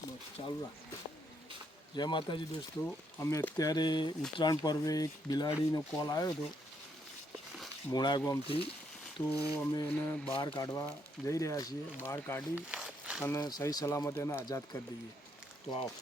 બસ ચાલુ રાખ. જય માતાજી દોસ્તો, અમે અત્યારે ઉત્તરાયણ પર્વે એક બિલાડીનો કોલ આવ્યો હતો મોડા ગામથી, તો અમે એને બહાર કાઢવા જઈ રહ્યા છીએ. બહાર કાઢી અને સહી સલામત એને આઝાદ કરી દઈએ. તો આવો.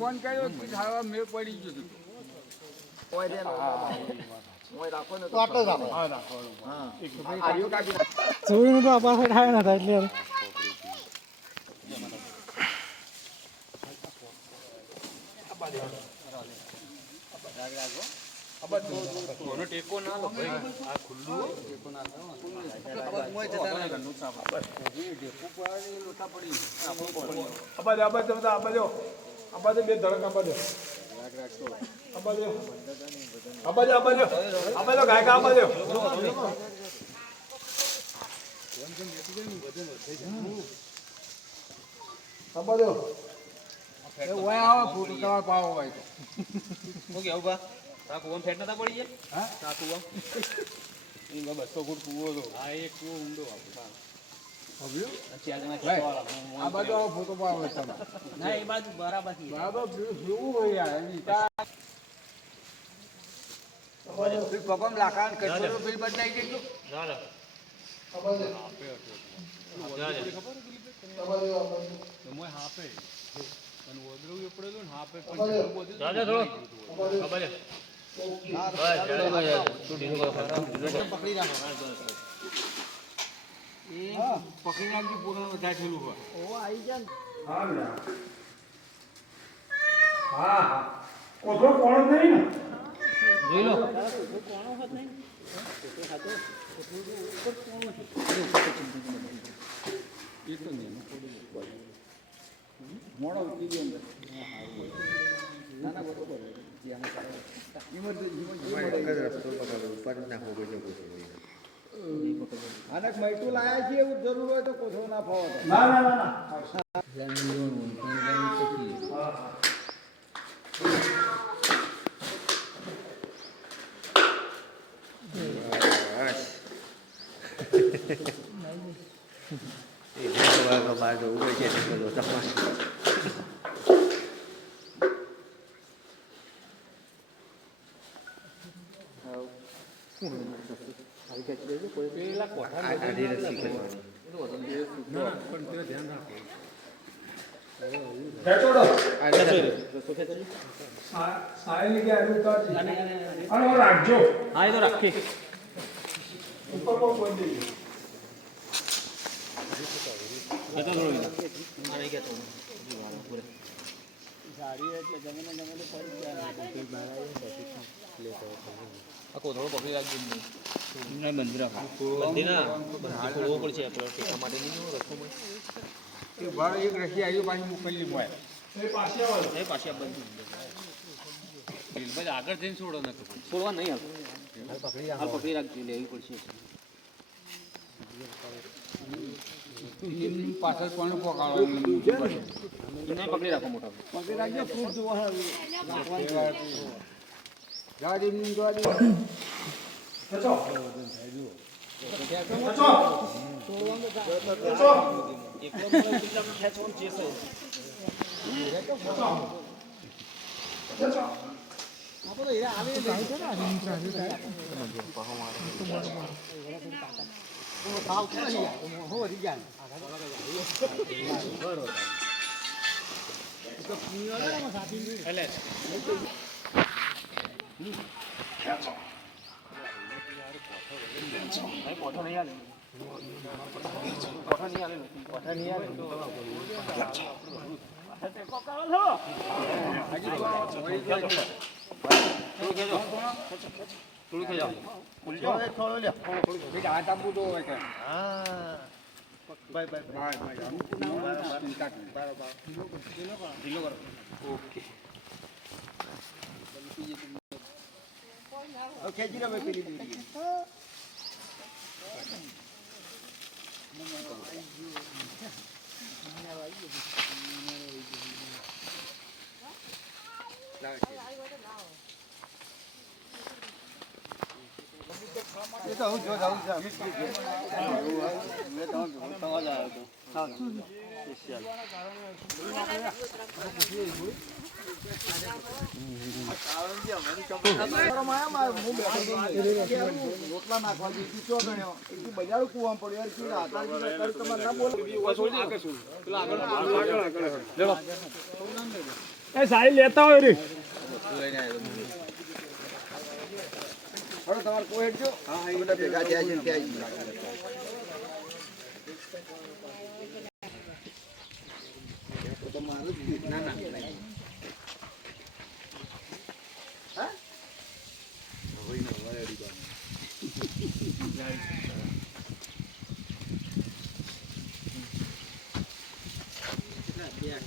ફોન કર્યો મેળ પડી ગયો. ચોરીનું તો અપાસ થાય ના થાય એટલે ટેકો ના લો આ ખુલ્લું ટેકો ના બે ધડક પાવો હોય તો કેવું બા કુવા ફેટ નતા પડી જાય. હા કુવા 200 ફૂટ કુવો હતો. હા એક કુવો ઊંડો આ બાજુ આવો ફોટો પાડો તમે. ના એ બાજુ બરાબર જોવું હોય યાર. પગમ લાખાન કચરો બિલ બદલાઈ ગયું. પકડી નાખી પૂરણ વધારે થયેલું હોય. હા કોથળો કોણ નહીં ને જોઈ લો મોડો ઉઠી ગયો અંદર. આને મૈટું લાયા છે એવું જરૂર હોય તો કોથળો ના ફાવો. ના ના ના રાખજો. હા એ તો રાખી ઉપર બહુ બંધ થોડો પકડી રાખજો. બંધી રાખો ખોલવો પડશે ટેકા માટે નહીં રસ્તો એક રસી આવી પાછી મોકલી હોય પાછી બંધ આગળ જઈને છોડો ને છોડવા નહીં હાલ પકડી રાખજો. લેવી પડશે પાછળ પણ પકડો પકડી રાખો. મોટા પકડી રાખજો. ફ્રૂટ જોવા ગાડી ગાડી પોઠો નહીં આવે. થોડું ખાઈ ઓકે રોટલા નાખવા દીધી ચો ગણ્યો એકથી બજારું કુવામાં પડ્યો યાર કેવી તમારે ના બોલો એ સાઈ લેતા હોય રે હવે તમારે કોઈ હેડજો હા એ બધા ભેગા થયા છે ત્યાં તમારે ના ના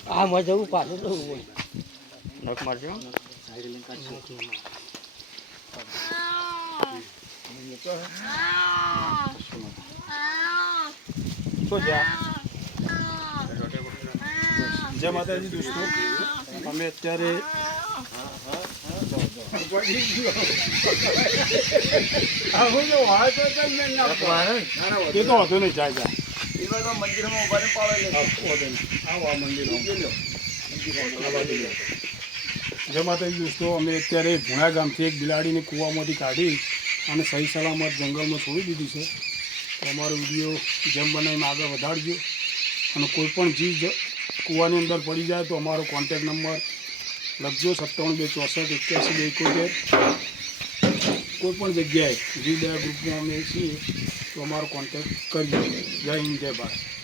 આ મજા જવું પાછું જવું હોય નોટ મારજો જય માતાજી દોસ્તો અમે અત્યારે તે તો હતો નહીં જાય જાય મંદિરમાં ઉભા ને પાડો આવો આ મંદિર જય માતાજી દોસ્તો અમે અત્યારે ભુણા ગામથી એક બિલાડીને કૂવામાંથી કાઢી અને સહી સલામત જંગલમાં છોડી દીધી છે તો અમારો વિડીયો જેમ બનાવીને આગળ વધારજો અને કોઈ પણ જીવ કૂવાની અંદર પડી જાય તો અમારો કોન્ટેક નંબર લખજો 57 264 81 71 કોઈ પણ જગ્યાએ જીવ દયા ગ્રુપમાં અમે છીએ તો અમારો કોન્ટેક કરજો જય હિન્દ જય ભારત.